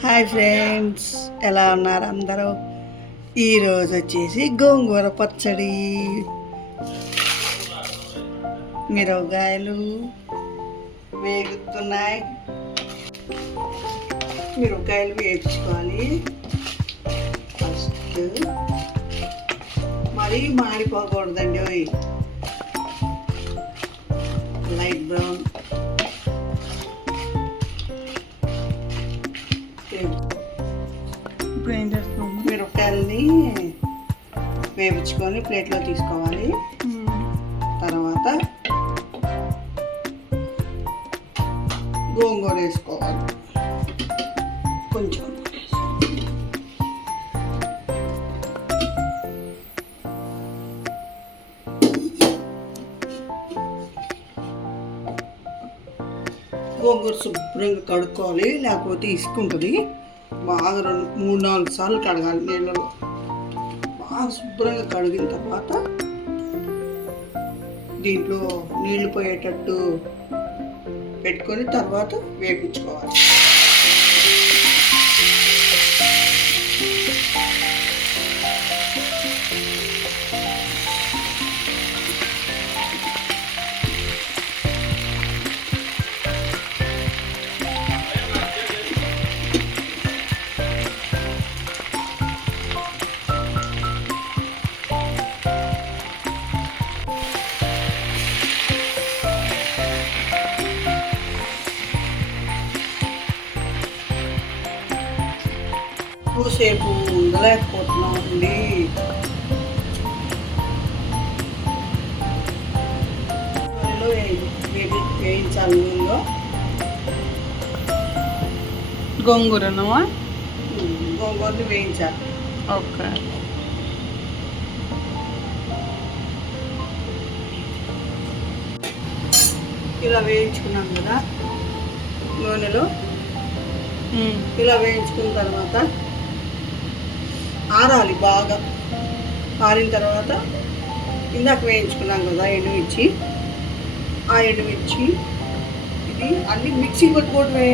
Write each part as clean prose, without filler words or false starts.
Hi friends, ఎలా ఉన్నారు అందరూ? ఈరోజు వచ్చేసి గోంగూర పచ్చడి. మిరపకాయలు వేగుతున్నాయి. మిరపకాయలు వేయించుకోవాలి ఫస్ట్. మరీ మాడిపోకూడదండి, అవి లైట్ బ్రౌన్. ఇప్పుడు ఏం చేస్తున్నాము? మిరపకాయలని వేయించుకొని ప్లేట్లో తీసుకోవాలి. తర్వాత గోంగూర వేసుకోవాలి కొంచెం. గోంగూర శుభ్రంగా కడుక్కోవాలి, లేకపోతే ఇసుకుంటుంది. బాగా 3-4 సార్లు కడగాలి నీళ్ళలో. బాగా శుభ్రంగా కడిగిన తర్వాత దీంట్లో నీళ్లు పోయేటట్టు పెట్టుకొని తర్వాత వేపించుకోవాలి. ఎక్కువసేపు ఉండలేకపోతున్నామండి. వేయించాలి నూనెలో గోంగూరను. గోంగూరని వేయించాలి. ఓకే. ఇలా వేయించుకున్నాం కదా నూనెలో. ఇలా వేయించుకున్న తర్వాత ఆరాలి బాగా. ఆరిన తర్వాత ఇందాక వేయించుకున్నాం కదా ఎండుమిర్చి, ఆ ఎండుమిర్చి ఇది అన్ని మిక్సీ కొట్టుకోవటమే.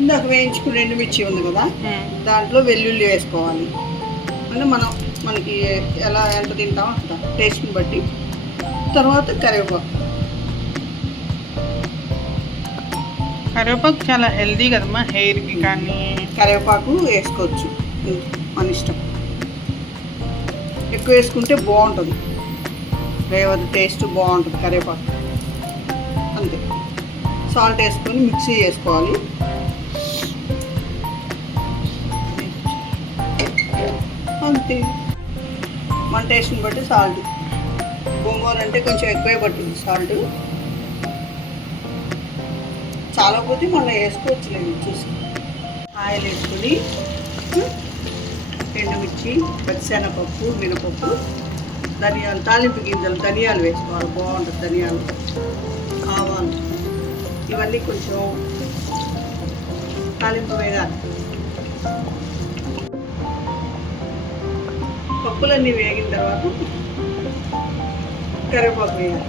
ఇందాక వేయించుకున్న ఎండుమిర్చి ఉంది కదా, దాంట్లో వెల్లుల్లి వేసుకోవాలి. అంటే మనకి ఎంత తింటామో అంత టేస్ట్ని బట్టి. తర్వాత కరివేపాకు చాలా హెల్దీ కదమ్మా హెయిర్కి. కానీ కరివేపాకు వేసుకోవచ్చు, మన ఇష్టం. ఎక్కువ వేసుకుంటే బాగుంటుంది, ఫ్లేవర్ టేస్ట్ బాగుంటుంది కరివేపాకు. అంతే. సాల్ట్ వేసుకొని మిక్సీ చేసుకోవాలి. అంతే, మన టేస్ట్ని బట్టి సాల్ట్. గోంగూర అంటే కొంచెం ఎక్కువే పట్టింది సాల్ట్. చాలా పోతే మళ్ళీ వేసుకోవచ్చు లేదు చూసి. ఆయిల్ వేసుకొని ఎండుమిర్చి, పచ్చిశనగపప్పు, మినపప్పు, ధనియాలు, తాలింపు గింజలు, ధనియాలు వేసుకోవాలి. బాగుంటుంది ధనియాలు, ఆవాలు, ఇవన్నీ కొంచెం తాలింపు వేయాలి. పప్పులన్నీ వేగిన తర్వాత కరివేపాకు వేయాలి.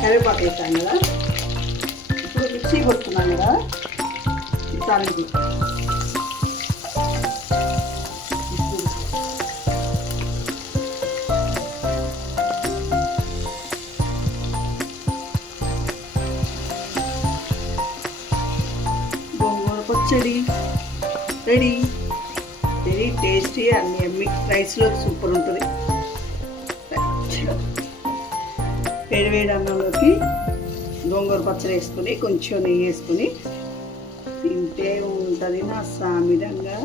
కరివేపాకు వేస్తాం కదా, ఇప్పుడు మిక్సీ కొట్టుకున్నాం కదా ఈ తాలింపు. గోంగూర పచ్చడి రెడీ. వెరీ టేస్టీ అండ్ యమ్మీ. రైస్లో సూపర్ ఉంటుంది. వేడి అన్నంలోకి గోంగూర పచ్చడి వేసుకొని కొంచెం నెయ్యి వేసుకొని తింటే ఉంటుంది నా సామిరంగా.